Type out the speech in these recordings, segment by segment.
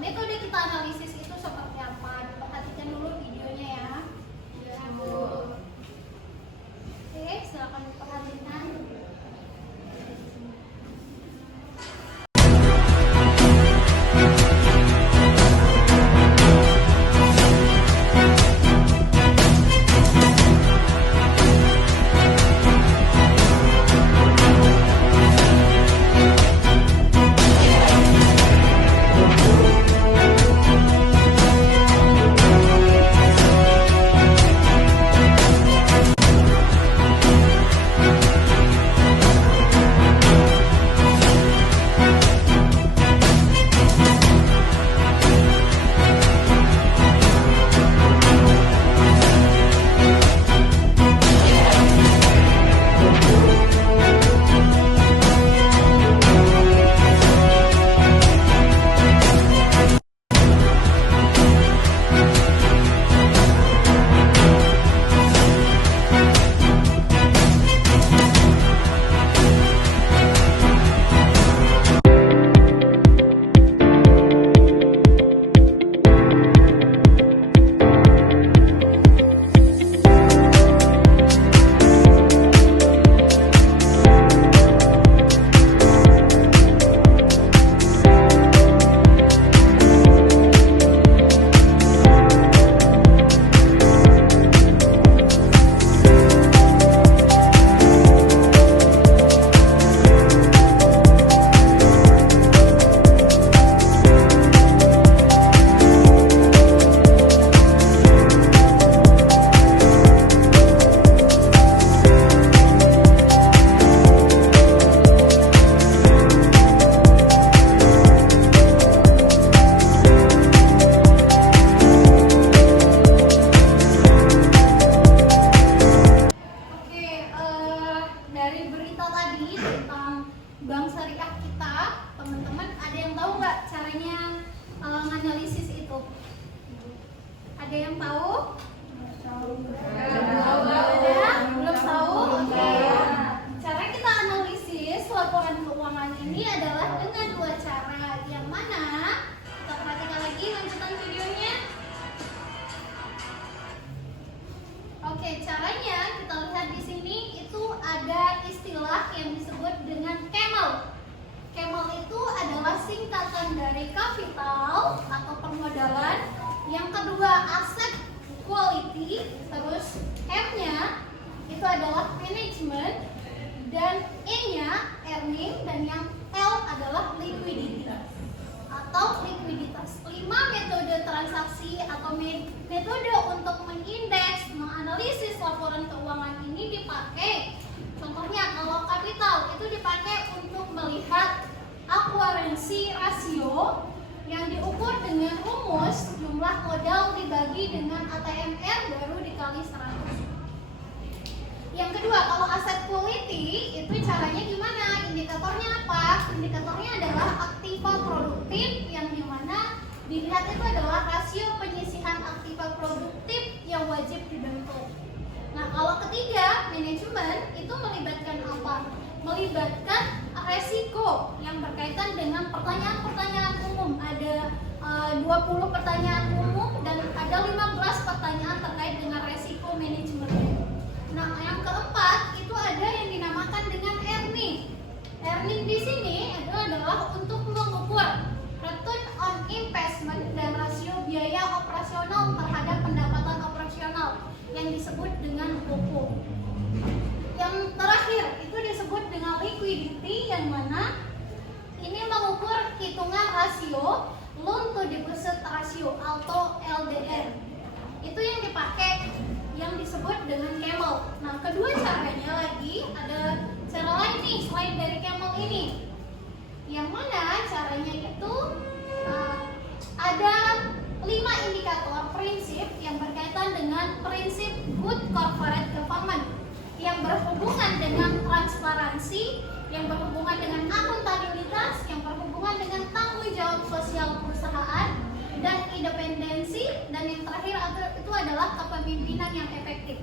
metode kita analisis itu seperti apa. Perhatikan dulu videonya ya. Oke, silakan diperhatikan. Dari berita tadi tentang bank syariah kita, teman-teman ada yang tahu nggak caranya menganalisis itu? Ada yang tahu? Belum tahu? Oke. Cara kita analisis laporan keuangan ini adalah dengan dua cara. Yang mana? Kita perhatikan lagi lanjutan videonya. Oke, caranya kita lihat di sini itu ada istilah yang disebut dengan CAMEL. CAMEL itu adalah singkatan dari capital atau permodalan, yang kedua asset quality, terus M-nya itu adalah management, dan E-nya earning, dan yang L adalah liquidity atau likuiditas. 5 metode transaksi atau metode untuk mengindeks, menganalisis laporan keuangan ini dipakai. Contohnya kalau kapital itu dipakai untuk melihat akuarensi rasio yang diukur dengan rumus jumlah modal dibagi dengan ATMR baru dikali 100. Yang kedua, kalau aset quality itu caranya gimana? Indikatornya apa? Indikatornya adalah aktiva produktif, yang dimana dilihat itu adalah rasio penyisihan aktiva produktif yang wajib dibentuk. Nah, kalau ketiga, manajemen itu melibatkan apa? Melibatkan resiko yang berkaitan dengan pertanyaan-pertanyaan umum. Ada 20 pertanyaan umum dan ada 15 pertanyaan terkait dengan resiko manajemen. Nah, yang keempat itu ada yang dinamakan dengan earning. Earning di sini adalah untuk mengukur return on investment dan rasio biaya operasional terhadap pendapatan operasional yang disebut dengan ROPO. Yang terakhir itu disebut dengan liquidity, yang mana ini mengukur hitungan rasio loan to deposit ratio atau LDR. Itu yang dipakai, yang disebut dengan CAMEL. Nah, kedua caranya lagi ada cara lain nih selain dari CAMEL ini. Yang mana caranya itu ada 5 indikator prinsip yang berkaitan dengan prinsip good corporate government, yang berhubungan dengan transparansi, yang berhubungan dengan akuntabilitas, yang berhubungan dengan tanggung jawab sosial perusahaan, dan independensi, dan yang terakhir itu adalah kepemimpinan yang efektif.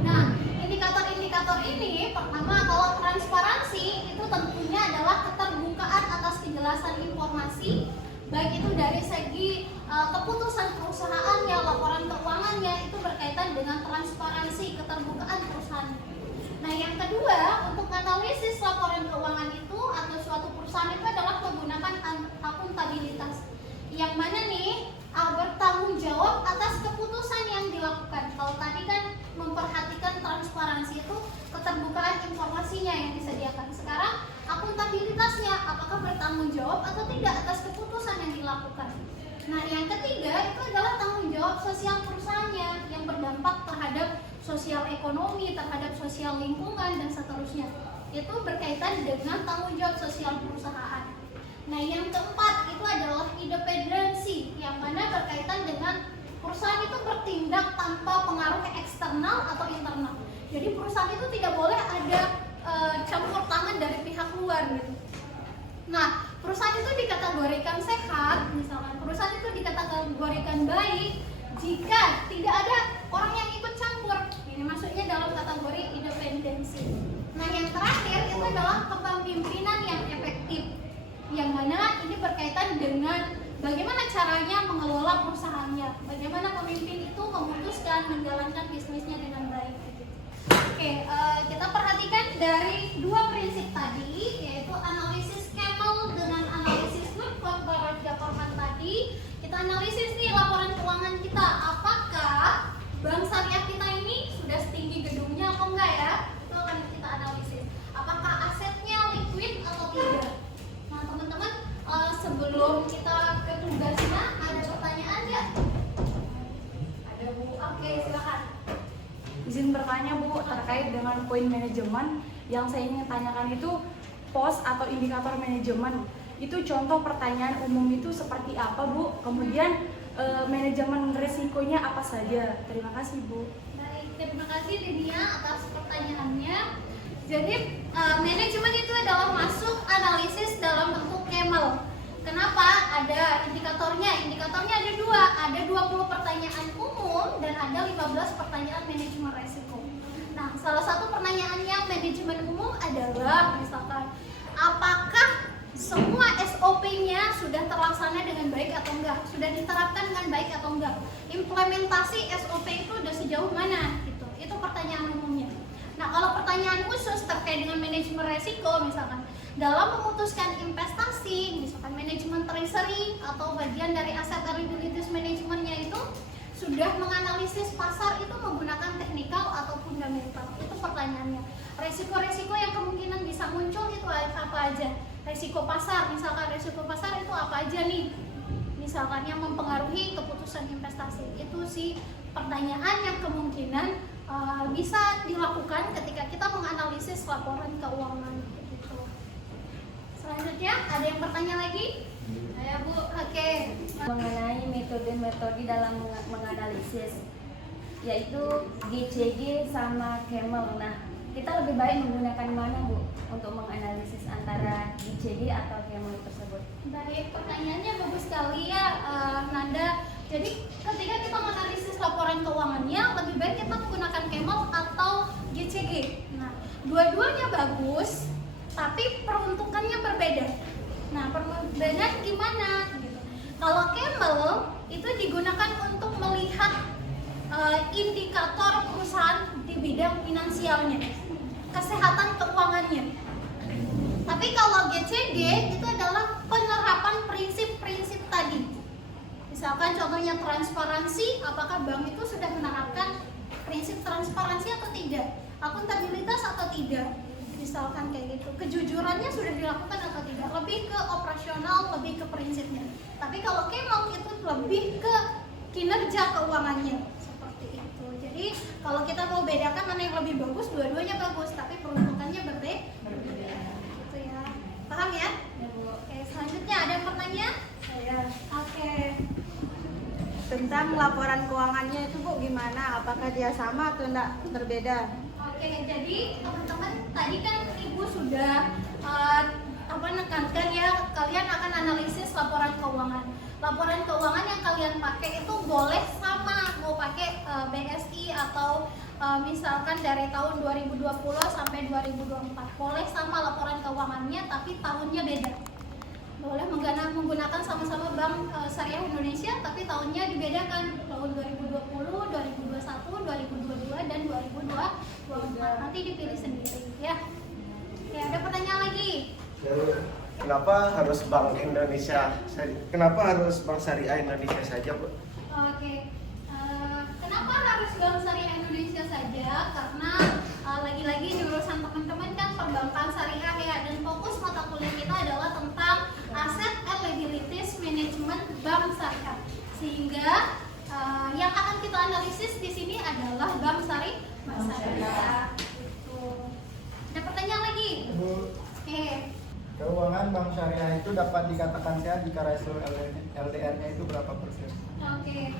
Nah, indikator-indikator ini pertama, kalau transparansi itu tentunya adalah keterbukaan atas kejelasan informasi baik itu dari segi keputusan perusahaannya, laporan keuangannya, itu berkaitan dengan transparansi, keterbukaan perusahaan. Nah, yang kedua, untuk analisis laporan keuangan itu atau suatu perusahaan itu adalah menggunakan akuntabilitas. Yang mana nih bertanggung jawab atas keputusan yang dilakukan. Kalau tadi kan memperhatikan transparansi itu keterbukaan informasinya yang disediakan. Sekarang akuntabilitasnya, apakah bertanggung jawab atau tidak atas keputusan yang dilakukan. Nah, yang ketiga itu adalah tanggung jawab sosial perusahaannya yang berdampak terhadap sosial ekonomi, terhadap sosial lingkungan, dan seterusnya. Itu berkaitan dengan tanggung jawab sosial perusahaan. Nah, yang keempat itu adalah independensi, yang mana berkaitan dengan perusahaan itu bertindak tanpa pengaruh eksternal atau internal. Jadi perusahaan itu tidak boleh ada campur tangan dari pihak luar gitu. Nah, perusahaan itu dikategorikan sehat, misalkan perusahaan itu dikategorikan baik jika tidak ada orang yang ikut campur. Ini maksudnya dalam kategori independensi. Nah, yang terakhir itu adalah kepemimpinan yang efektif, yang mana ini berkaitan dengan bagaimana caranya mengelola perusahaannya, bagaimana pemimpin itu memutuskan menjalankan bisnisnya dengan baik. Oke, kita perhatikan dari dua prinsip tadi, yaitu analisis Camel dengan analisis Woodford Barat Japarman tadi. Kita analisis nih laporan keuangan kita, apakah bank syariah kita ini sudah setinggi gedungnya atau enggak ya? Itu akan kita analisis. Apakah asetnya liquid atau tidak? Nah, teman-teman, sebelum kita ke tugasnya, ada pertanyaan nggak? Ada, Bu. Oke, silakan. Izin bertanya, Bu, terkait dengan poin manajemen yang saya ingin tanyakan itu pos atau indikator manajemen. Itu contoh pertanyaan umum itu seperti apa, Bu? Kemudian manajemen risikonya apa saja? Terima kasih, Bu. Baik, terima kasih Dinia atas pertanyaannya. Jadi manajemen itu adalah masuk analisis dalam bentuk Camel. Kenapa? Ada indikatornya. Indikatornya ada dua. Ada 20 pertanyaan umum dan ada 15 pertanyaan manajemen resiko. Nah, salah satu pertanyaan yang manajemen umum adalah misalkan, apakah semua SOP-nya sudah terlaksana dengan baik atau enggak? Sudah diterapkan dengan baik atau enggak? Implementasi SOP itu udah sejauh mana? Gitu. Itu pertanyaan umumnya. Nah, kalau pertanyaan khusus terkait dengan manajemen resiko, misalkan dalam memutuskan investasi, misalkan manajemen treasury atau bagian dari aset liabilities manajemennya itu sudah menganalisis pasar itu menggunakan teknikal atau fundamental. Itu pertanyaannya. Resiko-resiko yang kemungkinan bisa muncul itu apa aja? Resiko pasar, misalkan resiko pasar itu apa aja nih? Misalkan yang mempengaruhi keputusan investasi. Itu sih pertanyaan yang kemungkinan bisa dilakukan ketika kita menganalisis laporan keuangan. Gitu. Selanjutnya ada yang bertanya lagi? Saya, Bu. Oke. Mengenai metode-metode dalam menganalisis, yaitu GCG sama Camel. Nah, kita lebih baik menggunakan mana, Bu, untuk menganalisis antara GCG atau Camel tersebut? Baik, pertanyaannya bagus sekali ya, Nanda. Jadi ketika kita menganalisis laporan keuangannya, lebih baik kita menggunakan Camel atau GCG. Nah, dua-duanya bagus, tapi peruntukannya berbeda. Nah, perbedaan gimana? Gitu. Kalau Camel itu digunakan untuk melihat indikator perusahaan di bidang finansialnya, kesehatan keuangannya. Tapi kalau GCG itu adalah penerapan prinsip-prinsip tadi. Misalkan contohnya transparansi, apakah bank itu sudah menerapkan prinsip transparansi atau tidak? Akuntabilitas atau tidak? Misalkan kayak gitu. Kejujurannya sudah dilakukan atau tidak? Lebih ke operasional, lebih ke prinsipnya. Tapi kalau Camel itu lebih ke kinerja keuangannya. Seperti itu. Jadi kalau kita mau bedakan mana yang lebih bagus, dua-duanya bagus, tapi peruntukannya berbeda. Gitu ya. Paham ya? Ya, Bu. Oke, selanjutnya ada yang bertanya? Saya Oke. tentang laporan keuangannya itu, Bu, gimana? Apakah dia sama atau enggak berbeda? Oke, jadi teman-teman tadi kan Ibu sudah nekankan ya, kalian akan analisis laporan keuangan. Laporan keuangan yang kalian pakai itu boleh sama, mau pakai BSI atau misalkan dari tahun 2020 sampai 2024. Boleh sama laporan keuangannya tapi tahunnya beda. boleh menggunakan sama-sama Bank Syariah Indonesia, tapi tahunnya dibedakan, tahun 2020, 2021, 2022 dan 2024. Nanti dipilih sendiri ya. Oke, ada pertanyaan lagi? Kenapa harus Bank Indonesia? Kenapa harus Bank Syariah Indonesia saja, Bu? Oke, kenapa harus Bank Syariah Indonesia saja? Karena lagi-lagi jurusan teman-teman kan perbankan syariah ya, dan fokus mata kuliah kita adalah tentang Asset and Liabilities Management Bank Syariah. Sehingga yang akan kita analisis di sini adalah Bank Syariah. Gitu. Ada pertanyaan lagi? Oke. Keuangan bank syariah itu dapat dikatakan sehat jika rasio LDR-nya itu berapa persen? Oke,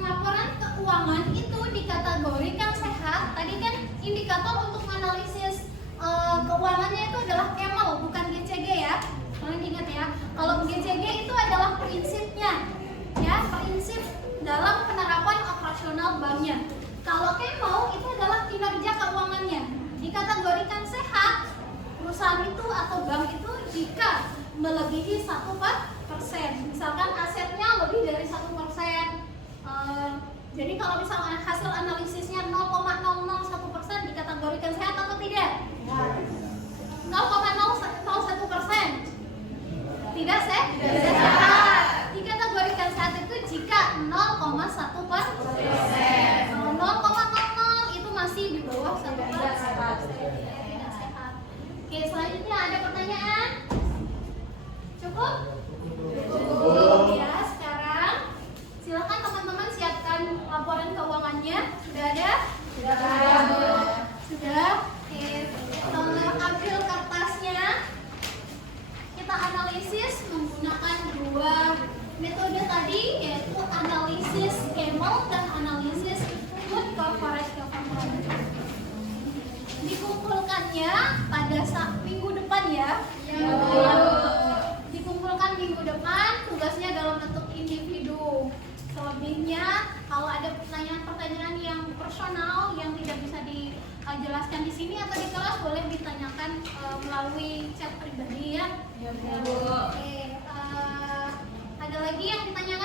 laporan keuangan itu dikategorikan sehat. Tadi kan indikator untuk menganalisis keuangannya itu adalah Camel, bukan GCG ya. Kalian ingat ya. Kalau GCG itu adalah prinsipnya, ya, prinsip dalam penerapan operasional banknya. Kalau Camel itu adalah kinerja keuangannya. Dikategorikan sehat perusahaan itu atau bank itu jika melebihi 1%. Misalkan asetnya lebih dari 1%. Jadi kalau misalnya hasil analisisnya 0,001% dikategorikan sehat atau tidak? 0,001%. Tidak sehat. Dikategorikan sehat itu jika 0,1%. Kalau 0,00 itu masih di bawah 1%. Tidak sehat. Oke, selanjutnya ada pertanyaan? Cukup? Cukup. Ya, sekarang silakan teman-teman siapkan laporan keuangannya. Sudah ada? Sudah. Sudah. Oke, ambil kertasnya. Kita analisis menggunakan dua metode tadi, yaitu analisis Camel dan analisis Good Corporate Governance. Dikumpulkannya pada minggu depan ya. Dikumpulkan minggu depan, tugasnya dalam bentuk individu. Selebihnya kalau ada pertanyaan-pertanyaan yang personal yang tidak bisa dijelaskan di sini atau di kelas, boleh ditanyakan melalui chat pribadi ya. Oke, ada lagi yang ditanyakan?